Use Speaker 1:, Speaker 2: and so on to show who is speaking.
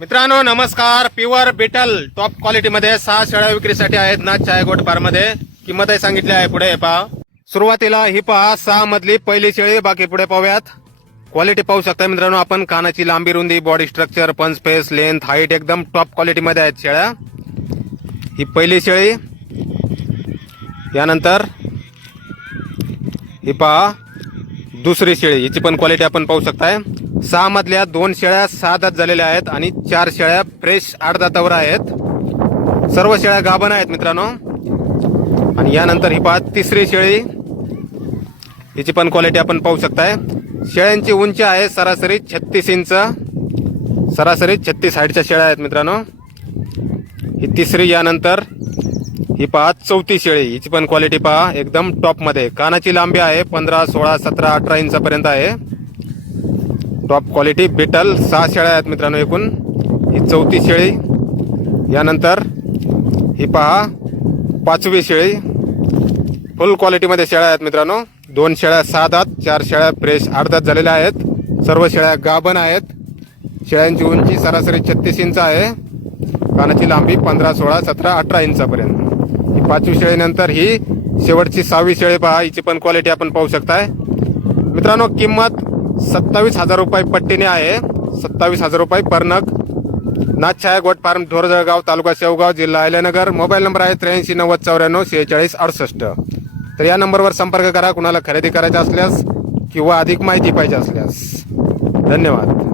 Speaker 1: मित्रांनो नमस्कार. Pure beetle top क्वालिटीमध्ये सहा शेळ्या विक्रीसाठी आहेत ना चायगोट बारमध्ये किंमतही सांगितली आहे पुढे हे पहा. सुरुवातीला ही पहा सहा मधली पहिली शेळी बाकी पुढे पाहूयात. क्वालिटी पाहू शकता मित्रांनो आपण कानाची लांबी रुंदी body structure punch face length height एकदम टॉप क्वालिटीमध्ये आहेत शेळ्या. ही पहिली शेळी. यानंतर ही पहा दुसरी शेळी हिची पण क्वालिटी आपण पाहू शकताय. सहा मधल्या दोन शेळ्या सहा दात झालेल्या आहेत आणि चार शेळ्या फ्रेश आठ दातावर आहेत. सर्व शेळ्या गाभण आहेत मित्रांनो. आणि यानंतर ही पहा तिसरी शेळी. हिची पण क्वालिटी आपण पाहू शकताय. शेळ्यांची उंची आहे सरासरी छत्तीस इंच. सरासरी छत्तीस हाईटच्या शेळ्या आहेत मित्रांनो. ही तिसरी यानंतर ही पहा चौथी शेळी. हिची पण क्वालिटी पहा एकदम टॉपमध्ये कानाची लांबी आहे पंधरा सोळा सतरा अठरा इंचापर्यंत आहे. टॉप क्वालिटी बिटल सहा शेळ्या आहेत मित्रांनो एकूण. ही चौथी शेळी. यानंतर ही पहा पाचवी शेळी. फुल क्वालिटीमध्ये शेळ्या आहेत मित्रांनो. दोन शेळ्या सहा दात चार शेळ्या फ्रेश आठ दात झालेल्या आहेत. सर्व शेळ्या गाभण आहेत. शेळ्यांची उंची सरासरी छत्तीस इंच आहे. कानाची लांबी पंधरा सोळा सतरा अठरा इंचापर्यंत. ही पाचवी शेळीनंतर ही शेवटची सहावी शेळी पहा हिची पण क्वालिटी आपण पाहू शकताय. मित्रांनो किंमत सत्तावीस हजार रुपये पट्टीने आहे. सत्तावीस हजार रुपये पर नग. नाथछाया गोट फार्म धोरजळगाव तालुका शेवगाव जिल्हा अहिल्यानगर. मोबाईल नंबर आहे त्र्याऐंशी नव्वद चौऱ्याण्णव शेहेचाळीस अडुसष्ट. तर या नंबरवर संपर्क करा. कुणाला खरेदी करायचा असल्यास किंवा अधिक माहिती पाहिजे असल्यास. धन्यवाद.